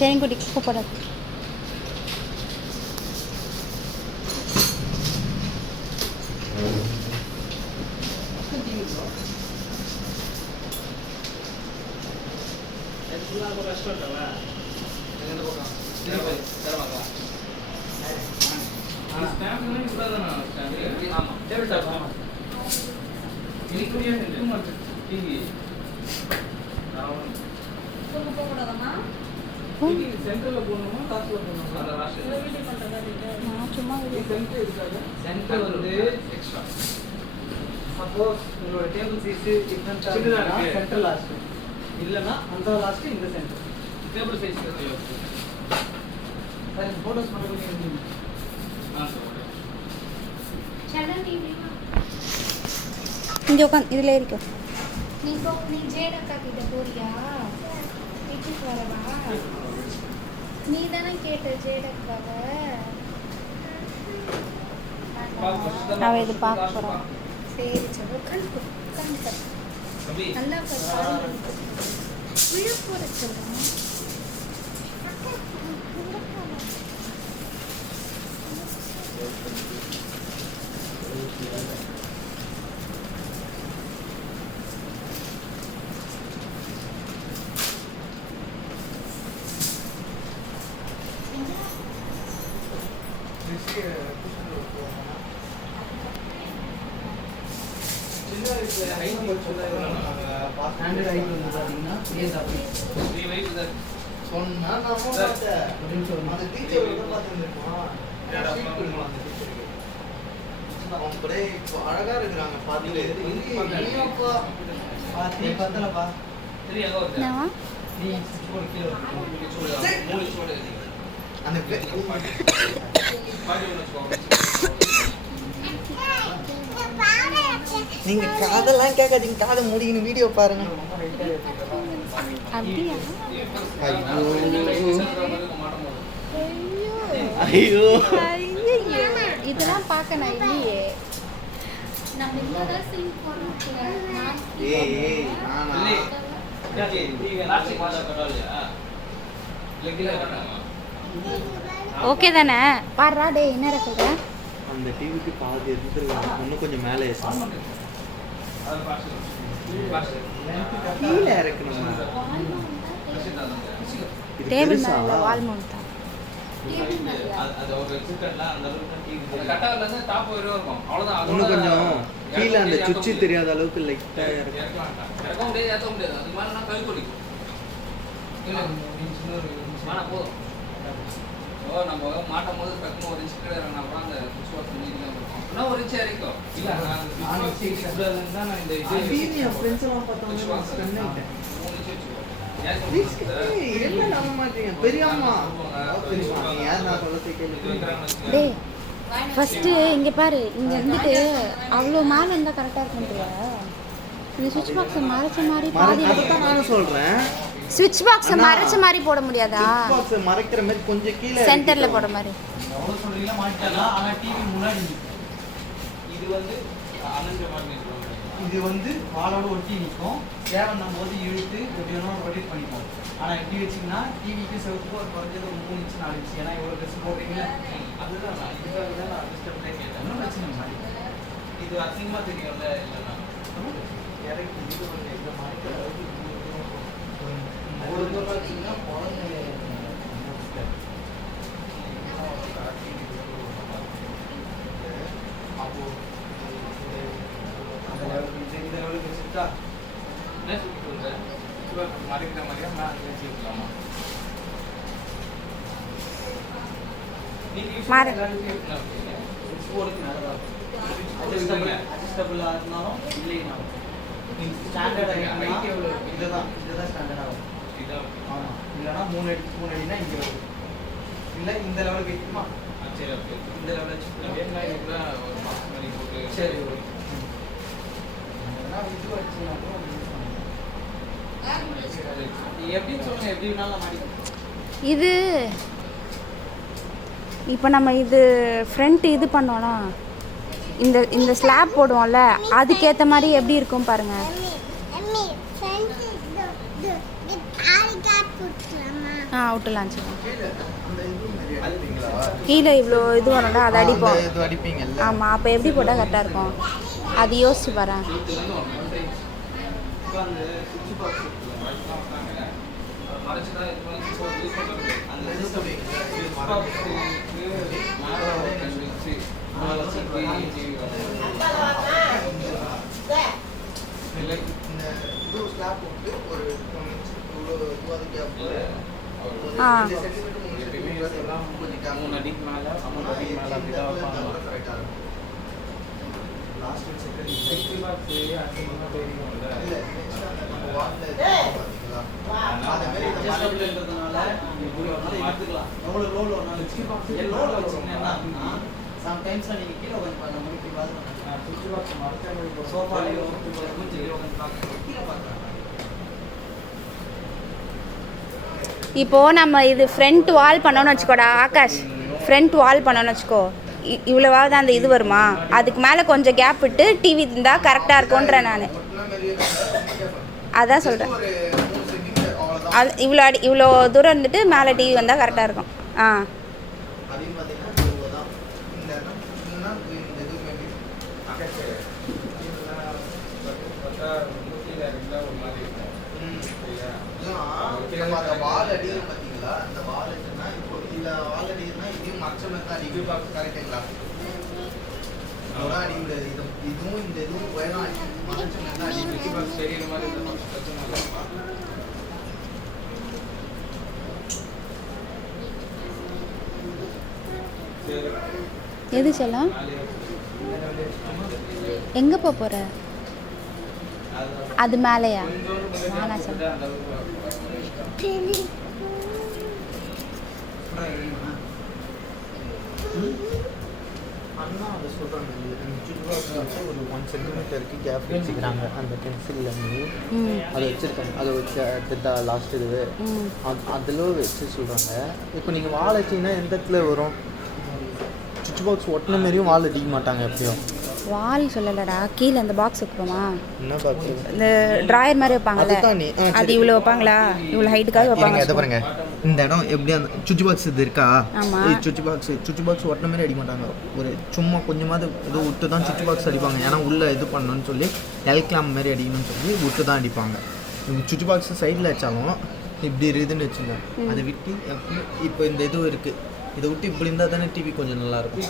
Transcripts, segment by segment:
சரிங்குடி கூப்பிடாது. சென்டர்ல போகணுமா காசுல போகணுமா? சும்மா சென்டர் வந்து எக்ஸ்ட்ரா. சப்போஸ் உங்களோட டேபிள் சைஸ் டிஃபரண்டா இருக்குன்னா சென்டர் லாஸ்ட், இல்லைன்னா அந்த லாஸ்ட் இந்த centre. Table size sir photos பண்ணுறது இங்கே உட்காந்து இதில் இருக்கும். நீ ஜெயலலிதா கிட்ட போறியா? வீட்டுக்கு வரவா? நீ தானே கேட்ட ஜெயலலிதாவை. அவள் இது பார்க்க போகிறான். சரி சரி உட்காந்து நல்லா விழ போற சொல்லுங்க. ஸ்டாண்டர்ட் ஹைட் வந்து பார்த்தீங்கன்னா சொன்னா நம்ம அப்படின்னு சொல்லணும். அந்த டீச்சர் வந்து பார்த்துருந்துருக்கோம். அவங்க கூட இப்போ அழகா இருக்கிறாங்க. பார்த்துட்டு நீ பார்த்தலப்பா நீ அந்த நீங்க காதெல்லாம் கேட்காதீங்க, காதை முடிக்கணும். வீடியோ பாருங்க. ஐயோ இதெல்லாம் பார்க்க நான் இல்லையே. ஓகே தானே? பாடுறா டே என்ன சொல்ற? அந்த டிவிக்கு பாதி எடுத்துருக்காங்க, இன்னும் கொஞ்சம் மேலே கீழே இறக்கணும். டேபிள் மேல வால் மவுண்ட் தான். இன்னும் கொஞ்சம் கீழே அந்த சுச்சி தெரியாத அளவுக்கு லைட்டா இறக்க போதும். நம்ம மாட்டும் போது டக்குனு ஒரு இன்ச் இறங்கினா கூட அந்த சுவிட்ச் பாக்ஸ் நீட்டாக இருக்கும். இன்னும் ஒரு இன்ச் இறக்கும். இல்லை நான் இந்த பெரியம்மா டேய் ஃபஸ்ட்டு இங்கே பாரு, இங்கே இருந்துட்டு அவ்வளோ மேலே இருந்தால் கரெக்டாக இருக்கும்ன்றியா? இந்த சுவிட்ச் பாக்ஸை மறைச்ச மாதிரி பாதி அதுதான் நானும் சொல்றேன். சுவிட்ச் பாக்ஸை மறைச்ச மாதிரி போட முடியாதா? Switch box மறைக்கிற மாதிரி கொஞ்சம் கீழே சென்டரில் போட மாதிரி. எவ்வளோ சொல்றீங்களா மாட்டிக்கலாம். ஆனால் டிவி முன்னாடி இது வந்து அனந்த மாதிரி இது வந்து வாலோட ஒட்டி நிற்கும். தேவைன்னும் போது இழுத்து எப்படி வேணாலும் ரொட்டேட் பண்ணிப்போம். ஆனால் எப்படி வச்சிங்கன்னா டிவிக்கு செவத்துக்கு ஒரு குறைஞ்சது ஒரு 3 இன்ச்சு 4 இன்ச்சு. ஏன்னா இவ்வளோ ட்ரெஸ் போடுறீங்களா, அதுதான் நான் இதுக்காக தான் நான் டிஸ்டர்ப்டே கேட்டேன். ஒன்றும் பிரச்சனை மாதிரி இது அசிங்கமாக தெரியும்ல இல்லைன்னா இறக்கி இது ஒரு இந்த மாதிரி அளவுக்கு ஒரு தூரம் வச்சிங்கன்னா குழந்தை அப்போ அந்த லெவலுக்கு இந்த லெவலுக்கு வச்சுட்டா என்ன சொல்லி சொல்கிறேன் மறைக்கிற மாதிரியா நான் வச்சு வைக்கலாமா? நீங்கள் மாறு. போடுறது நல்லா அட்ஜஸ்டபிளாக இருந்தாலும் இல்லைனாலும் ஸ்டாண்டர்டாக இதுதான் ஸ்டாண்டர்டாக வரும். இதான் ஆமாம், இல்லைன்னா 3 அடினா இங்கே வரும். இல்லை இந்த லெவலுக்கு வைக்குமா? சரி ஓகே. இந்த லெவலில் வச்சுக்கலாம். வேணா இதுதான் ஒரு மாஸ்க் மாதிரி போட்டு சரி ஓகே. இது வச்சுன்னா கூட எப்படின்னு சொல்லுங்க, எப்படி வேணாலும் மாட்டிக்கலாம். இது இப்போ நம்ம இது ஃப்ரண்ட் இது பண்ணோன்னா இந்த ஸ்லாப் போடுவோம்ல, அதுக்கேற்ற மாதிரி எப்படி இருக்கும் பாருங்க. விட்டுலாம் கீழே இவ்வளோ இது வரும்ல, அதை அடிப்போம். இது அடிப்பீங்கல்ல. ஆமாம், அப்போ எப்படி போட்டால் கரெக்டாக இருக்கும் அது யோசிச்சு பாறேன். இப்போ அந்த சுவிட்ச் பாக்ஸ் மறைச்சு தான் இது பண்ணி யூஸ் பண்ணுறது. அந்த ரெஜிஸ்டர் இது ஸ்லாப் போட்டு ஒரு இவ்வளோ இதுவாக கேப் மூணு அடிக்கு மேலே 3 அடிக்கு மேலே அப்படி தான் வைப்பாங்க. கரெக்டாக இருக்கும். லாஸ்ட் செகண்ட் சைக்கிள் பாக்ஸ் அசிங்கமாக தெரியும்ல. இல்லை பார்த்தீங்களா அது மாதிரி இந்த மாதிரி அட்ஜஸ்டபிள்ன்றதுனால இப்படி ஒரு நாள் எடுத்துக்கலாம். எவ்வளோ லோவில் ஒரு நாள் வச்சுக்கலாம். லோவில் வச்சிங்கன்னா என்ன ஆகும்னா சம்டைம்ஸில் நீங்கள் கீழே உட்காந்து பார்க்குற மாதிரி இப்படி பார்த்து சுவிட்ச் பாக்ஸ் மறைச்ச சோஃபாலையோ மூஞ்சிலையோ உட்காந்து பார்க்குறோம், கீழே பார்க்குறாங்க. இப்போது நம்ம இது ஃப்ரண்ட் வால் பண்ணோன்னு வச்சுக்கோடா ஆகாஷ், ஃப்ரண்ட் வால் பண்ணோன்னு வச்சுக்கோ, இவ்வளோவாவது அந்த இது வருமா? அதுக்கு மேலே கொஞ்சம் கேப் விட்டு டிவி இருந்தால் கரெக்டாக இருக்கும்ன்ற நான் அதான் சொல்கிறேன். ஒரு 3 சென்டிமீட்டர் அவ்வளோதான். அது இவ்வளோ தூரம் இருந்துட்டு மேலே டிவி வந்தால் கரெக்டாக இருக்கும். அதையும் பார்த்தீங்கன்னா இவ்வளோதான். இந்த இடம் இல்லைன்னா இந்த இது மேபி ஒரு மாதிரி இருக்கும். நம்ம அந்த வால் அடியும் பார்த்தீங்களா, அந்த வால் அடினா இப்போ இந்த வால் அடினா இதையும் மற்ற மாதிரி தான் அடிக்கும். பார்க்க கரெக்டுங்களா? அதான் அடி விட இதுவும் இந்த இதுவும் வேணும் அடி மறைச்ச மாதிரி தான் அடி. சைக்கிள் பாக்ஸ் தெரியுற மாதிரி இருந்தால் பிரச்சனை இல்லை. எது செல்லம்? எங்கே போகிற? அது மேலேயா? நானா சொல்கிறேன். அண்ணா அதை சொல்கிறாங்க, சுற்றுலாவுக்கு ஒரு 1 சென்டிமீட்டருக்கு கேப் வச்சுக்கிறாங்க அந்த பென்சில்லேருந்து. அதை வச்சுருக்காங்க, அதை வச்சு அடுத்த லாஸ்ட் இது அதில் வச்சு சொல்கிறாங்க. இப்போ நீங்கள் வால் வச்சிங்கன்னா எந்த இடத்துல வரும்? சுவிட்ச் பாக்ஸ் ஒட்டின மாரியும் வால் அடிக்க மாட்டாங்க எப்பயும். வால் சொல்லலடா, கீழே அந்த பாக்ஸ் வைப்போமா, என்ன பாக்ஸ்? இந்த ட்ராயர் மாதிரி வைப்பாங்கல்ல, அது இவ்வளோ வைப்பாங்களா, இவ்வளோ ஹைட்டுக்காக வைப்பாங்க. எதை பாருங்க, இந்த இடம் எப்படி அந்த சுவிட்ச் பாக்ஸ் இது இருக்கா? ஆமாம், சுவிட்ச் பாக்ஸ் ஒட்டின மாதிரி அடிக்க மாட்டாங்க. ஒரு சும்மா கொஞ்சமாவது ஏதோ விட்டு தான் சுவிட்ச் பாக்ஸ் அடிப்பாங்க. ஏன்னா உள்ளே இது பண்ணணும்னு சொல்லி எல்கிளாம் மாதிரி அடிக்கணும்னு சொல்லி விட்டு தான் அடிப்பாங்க. சுவிட்ச் பாக்ஸ் சைடில் வச்சாலும் இப்படி இருக்குதுன்னு வச்சுக்கோங்க, அதை விட்டு இப்போ இந்த இதுவும் இருக்குது, இதை விட்டு இப்படி இருந்தால் தானே டிவி கொஞ்சம் நல்லாயிருக்கும்.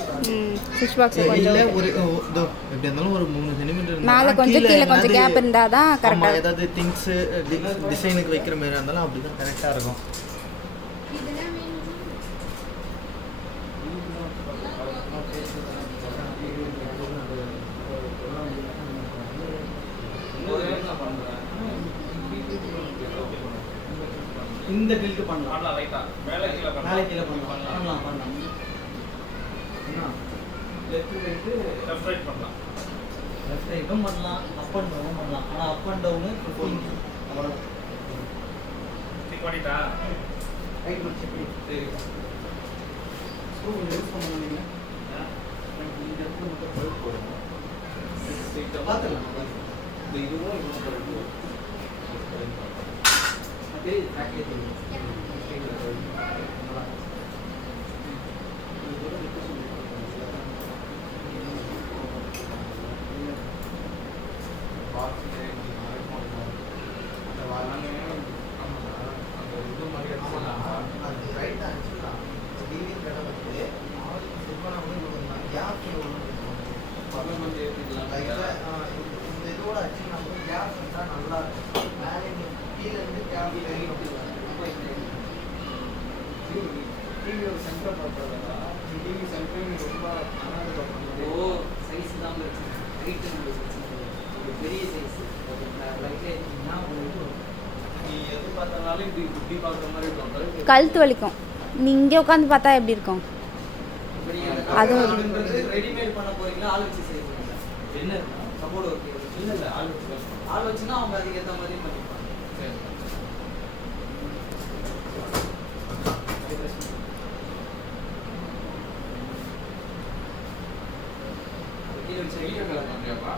சுவிட்ச் பாக்ஸ் இல்லை ஒரு இதோ எப்படி இருந்தாலும் ஒரு 3 சென்டிமீட்டர் மேலே கொஞ்சம் கீழே கொஞ்சம் கேப் இருந்தால் தான் கரெக்டாக. ஏதாவது திங்ஸு டிசைனுக்கு வைக்கிற மாதிரி இருந்தாலும் அப்படி தான் கரெக்டாக இருக்கும். இந்த டில்ட் பண்ணலாம், ரைட்டா மேலே கீழே மேலே கீழே பண்ணலாம். என்ன லெஃப்ட் ரைட்டு லெஃப்ட் ரைட் பண்ணலாம். லெஃப்ட் ரைட்டும் பண்ணலாம், அப் அண்ட் டவுனும் பண்ணலாம். ஆனால் அப் அண்ட் டவுனு 15 அவ்வளோ. டிக் பண்ணிட்டா? ரைட் வச்சு சரி. ஸ்க்ரூ கொஞ்சம் யூஸ் பண்ணுவீங்க. இந்த இடத்துல மட்டும் பல்ப் போடணும். பார்த்துக்கலாம். இந்த இதுவும் இன்னும் பல்ப் அப்படியே பேக்கேஜ் தெரியும். பெரிய சைஸ் நீ எது பார்த்தாலும் இப்படி இப்படி பார்க்குற மாதிரி இருக்கும். கழுத்து வலிக்கும். நீ இங்கே உட்காந்து பார்த்தா எப்படி இருக்கும்? அது ரெடிமேட் பண்ண போறீங்களா ஆள் வச்சு செய்வீங்களா? என்ன சப்போர்ட் ஓகே இல்லை இல்லை ஆள் வச்சு ஆள் வச்சுன்னா அவங்க அதுக்கு ஏற்ற மாதிரி பண்ணிப்பாங்க. சரி. கீழே வச்சு வீடியோ கால் பண்ணுறியாப்பா?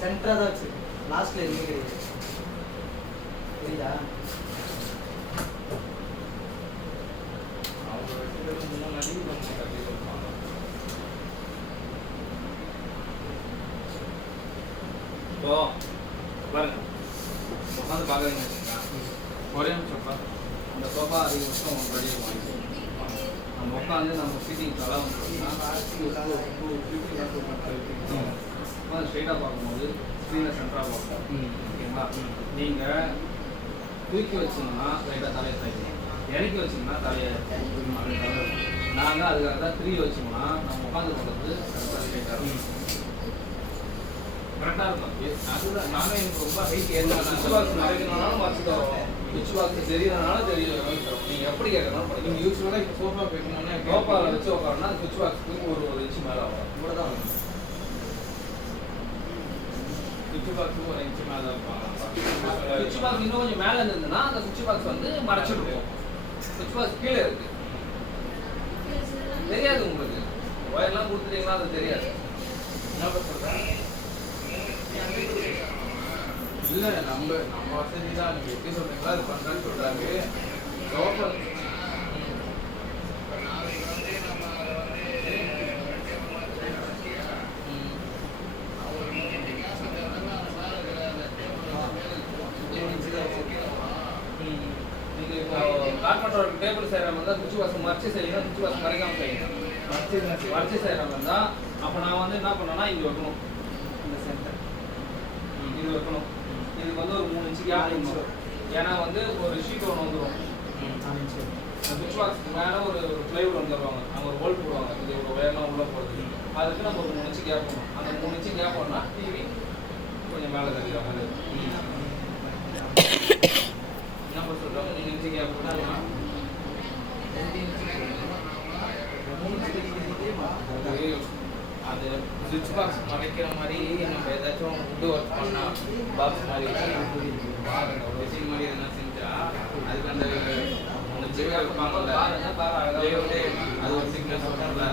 சென்டராக தான் வச்சு லாஸ்ட்ல எதுவுமே கிடையாது. புரியுதா? அவங்க வச்சுக்கிறதுக்கு முன்னாடி நம்ம கட்டி கொடுப்பாங்க. இப்போ பாருங்க உட்காந்து பார்க்குறீங்க ஒரே நிமிஷம்ப்பா. அந்த சோஃபா அதிகபட்சம் ரெடி வாங்கி நம்ம உட்காந்து நம்ம சீட்டிங் தலை உட்காந்து ஸ்ட்ரெயிட்டாக பார்க்கும்போது ஸ்க்ரீனில் சென்டராக பார்ப்போம். ஓகேங்களா? நீங்கள் தூக்கி வச்சிங்கன்னா லைட்டாக தலையை சாய்க்கணும், இறக்கி வச்சிங்கன்னா தலையை நாங்கள் அதுக்காக தான் 3 வச்சோம்னா நம்ம உட்காந்து பண்ணுறது ஸ்ட்ரெயிட்டாக இருக்கும், கரெக்டாக இருக்கும். அதுதான் நாங்கள் எனக்கு ரொம்ப ஹைட் ஏறினா சுவிட்ச் பாக்ஸ் மறைக்கணும்னாலும் மறைச்சு தரோம், சுவிட்ச் பாக்ஸ் தெரியறதுனால தெரியும். நீங்கள் எப்படி கேட்கணும் படிக்கணும். நீங்கள் யூஸ்வலாக இப்போ சோஃபா வைக்கணும்னா சோஃபாவில் வச்சு உட்காரனா சுவிட்ச் பாக்ஸுக்கு ஒரு இன்ச்சு மேலே வரும். இவ்வளோ தான் வரும். சுவிட்ச் பாக்ஸுக்கு ஒரு இன்ச்சு மேலே வைப்பாங்க. சுவிட்ச் பாக்ஸ் இன்னும் கொஞ்சம் மேலே இருந்ததுன்னா அந்த சுவிட்ச் பாக்ஸ் வந்து மறைச்சிருக்கும். சுவிட்ச் பாக்ஸ் கீழே இருக்கு, தெரியாது உங்களுக்கு. ஒயர்லாம் கொடுத்துட்டீங்களா அது தெரியாது. என்ன சொல்கிறேன்? இல்லை நம்ம வசதி தான். நீங்கள் எப்படி சொல்கிறீங்களோ அது பண்ணுறேன்னு சொல்கிறாங்க. சோஃபா நீங்கள் இப்போ கார்பெண்டர் டேபிள் செய்கிற மாதிரி தான் சுவிட்ச் பாக்ஸ் மறைச்சி செய்யணும், சுவிட்ச் பாக்ஸ் மறைக்காமல் செய்யணும். மறைச்சி செய்கிற மாதிரி தான். அப்போ நான் வந்து என்ன பண்ணேன்னா இங்கே வைக்கணும், இந்த சென்டர் இது வைக்கணும். இதுக்கு வந்து ஒரு 3 இன்ச்சு கேப் இருக்கணும். ஏன்னா வந்து ஒரு ஷீட் ஒன்று வந்துடும். 4 இன்ச்சு சுவிட்ச் பாக்ஸ்க்கு மேலே ஒரு பிளைவுட் வந்து தருவாங்க, அங்கே ஒரு ஹோல் போடுவாங்க. இது ஒரு ஒயர்லாம் உள்ளே போகிறது. அதுக்கு நம்ம ஒரு 3 இன்ச்சு கேப் பண்ணணும். அந்த 3 இன்ச்சு கேப் பண்ணால் டிவி கொஞ்சம் மேலே தெரியுற மாதிரி. என்ன சொல்கிறாங்க? 3 இன்ச்சு கேப் பண்ணால் அது சுவிட்ச் பாக்ஸ் மறைக்கிற மாதிரி நம்ம ஏதாச்சும் ஃபுட்டு ஒர்க் பண்ணால் பாக்ஸ் மாதிரி மிஷின் மாதிரி எதனா செஞ்சா அதுக்கு அந்த ஜிவே வைப்பாங்கல்ல, அது ஒரு திக்னஸ் வரும்ல,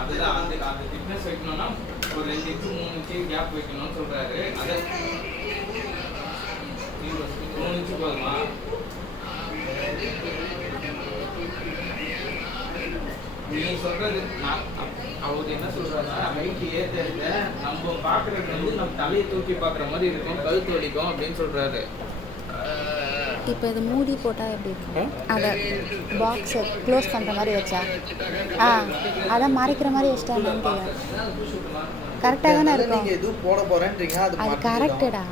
அதுதான் அந்த திக்னஸ் வைக்கணும்னா ஒரு 2 இன்ச்சு 3 இன்ச்சு கேப் வைக்கணும்னு சொல்கிறாரு. அதை 3 இன்ச்சு போதுமா? நீ சொல்றது அவர் என்ன சொல்றாருன்னா ஹைட் ஏற்ற நம்ம பார்க்கறது வந்து நம்ம தலையை தூக்கி பார்க்குற மாதிரி இருக்கும், கழுத்து வலிக்கும் அப்படின்னு சொல்றாரு. இப்போ இது மூடி போட்டால் எப்படி இருக்கும்? அதை பாக்ஸை க்ளோஸ் பண்ணுற மாதிரி வச்சா அதை மறைக்கிற மாதிரி வச்சிட்டான்னு தெரியாது. கரெக்டாக தானே இருக்கும். நீங்கள் எதுவும் போட போகிறேன்றீங்க, அது அது கரெக்டுடா.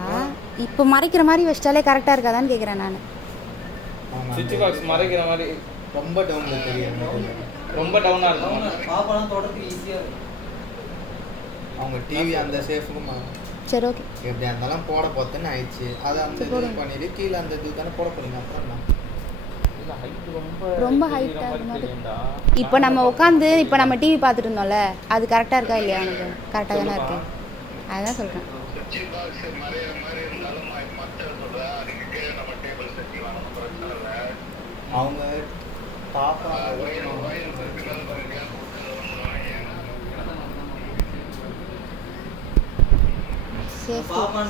இப்போ மறைக்கிற மாதிரி வச்சிட்டாலே கரெக்டாக இருக்காதான்னு கேட்குறேன் நான். சுவிட்ச் பாக்ஸ் மறைக்கிற மாதிரி ரொம்ப டவுனில் தெரியும். ரொம்ப டவுனாக இருக்கும். பாப்பாலாம் தொடர்றதுக்கு ஈஸியாக இருக்கும். அவங்க டிவி அந்த சேஃபும் சரி ஓகே. எப்படியா இருந்தாலும் போட போத்துன்னு ஆயிடுச்சு. அதை அந்த இது பண்ணிட்டு கீழே அந்த இது தானே போட போறீங்க. அப்புறம் என்ன? இல்லை ஹைட் ரொம்ப height ஆ இருக்க மாதிரி. இப்போ நம்ம உட்காந்து இப்போ நம்ம டிவி பார்த்துட்டு இருந்தோம்ல அது கரெக்டாக இருக்கா இல்லையா உனக்கு? கரெக்டாக தானே இருக்கு. அதான் சொல்கிறேன். அவங்க பாப்பா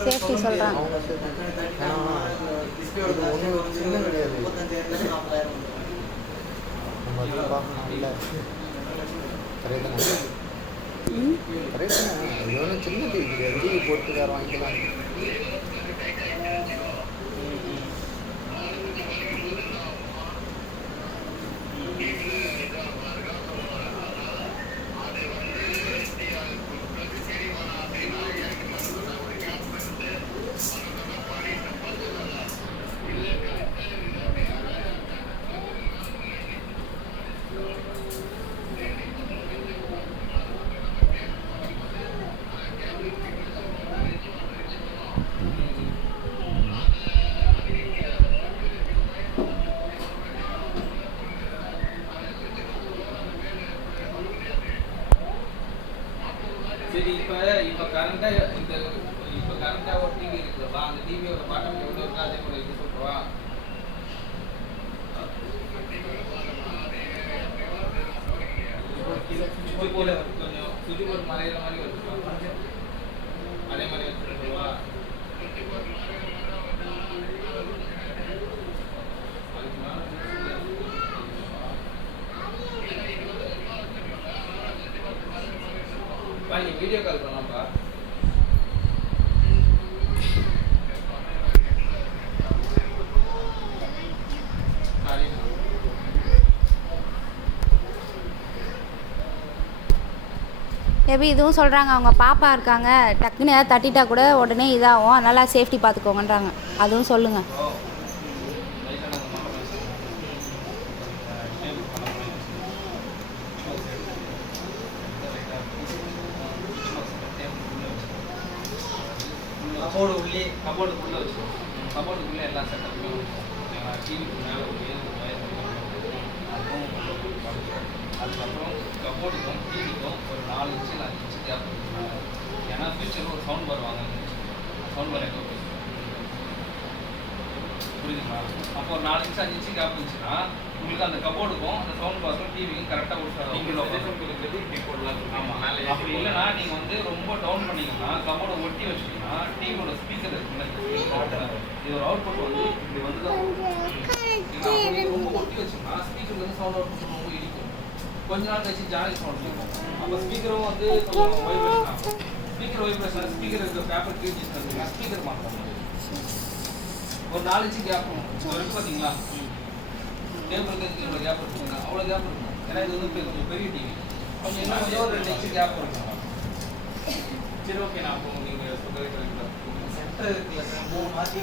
சேஃப்டி சொல்கிறாங்க. அவங்க சின்ன கிடையாது நம்ம அது பார்க்கணும் இல்லை கரெக்டு தான் கரெக்டு தான் இது ஒன்றும் சின்ன டிவி கிடையாது டிவி போட்டு வேறு வாங்கிக்கலாம் சரி இப்போ கரண்டாக இப்போ கரண்டாக ஒரு டிவி இருக்குல்லப்பா அந்த டிவியோட பாட்டம் எவ்வளோ இருக்கா அதே போல இது சொல்கிறவா சுவிட்ச் போர்டு கொஞ்சம் சுவிட்ச் போர்டு மறையிற மாதிரி வச்சுருவா அதே மாதிரி வச்சுருவா அதுக்கு மேலே நீ வீடியோ கால் பண்ணாப்பா மேபி இதுவும் சொல்கிறாங்க அவங்க பாப்பா இருக்காங்க டக்குன்னு ஏதாவது தட்டிட்டா கூட உடனே இதாகும் அதனால் சேஃப்டி பார்த்துக்கோங்கன்றாங்க. அதுவும் சொல்லுங்கள். கபோர்டுக்குள்ளே வச்சுக்கோங்க. கபோர்டுக்குள்ளே எல்லா செட்டப்புமே டிவிக்கு மேலே ஒரு அதுக்கப்புறம் கபோர்டுக்கும் டிவிக்கும் ஒரு 4 இன்ச்சு 5 இன்ச்சு கேப் கொடுத்துருவாங்க. ஏன்னா ஃபியூச்சரில் ஒரு சவுண்ட் பார் வாங்க சவுண்ட் பார் எங்கே புரியுதுங்களா? அப்போ ஒரு 4 இன்ச்சு 5 இன்ச்சு கேப் இருந்துச்சுன்னா உங்களுக்கு அந்த கபோர்டுக்கும் அந்த சவுண்ட் பாருக்கும் டிவிக்கும் கரெக்டாக இப்படி போடலாம். ஆமாம் அப்படி இல்லைன்னா நீங்கள் வந்து ரொம்ப டவுன் பண்ணிங்கன்னா கபோர்டை ஒட்டி வச்சிட்டிங்கன்னா டிவியோட ஸ்பீக்கர் இருக்குல்ல இது ஒரு அவுட்புட் வந்து இப்படி வந்து தான் ரொம்ப ஒட்டி வச்சிங்கன்னா ஸ்பீக்கர் வந்து சவுண்ட் அவுட்புட் ரொம்ப இடிக்கும். கொஞ்ச நாள் கழிச்சு ஜாலி சவுண்ட் இருக்கும். அப்போ ஸ்பீக்கரும் வந்து கொஞ்சம் வைப்ரேஷன் ஆகும். ஸ்பீக்கர் வைப்ரேஷன் ஸ்பீக்கர் இருக்கிற பேப்பர் கிழிச்சு ஸ்பீக்கர் மாற்றணும். ஒரு 4 இன்ச்சு கேப் இருக்கு பார்த்தீங்களா? டேபிளுக்கு இவ்வளோ கேப் இருக்குங்க அவ்வளோ கேப் இருக்கும். ஏன்னா இது வந்து கொஞ்சம் பெரிய டிவி கொஞ்சம் என்ன கொஞ்சம் ஒரு 2 இன்ச்சு கேப் இருக்கும். சரி ஓகே நான் அப்போ நீங்கள் சொல்கிறேன் சென்டர் இருக்குல்ல சார் 3 மாற்றி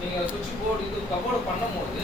நீங்கள் சுவிட்ச் போர்டு இது கபோர்டு பண்ணும்போது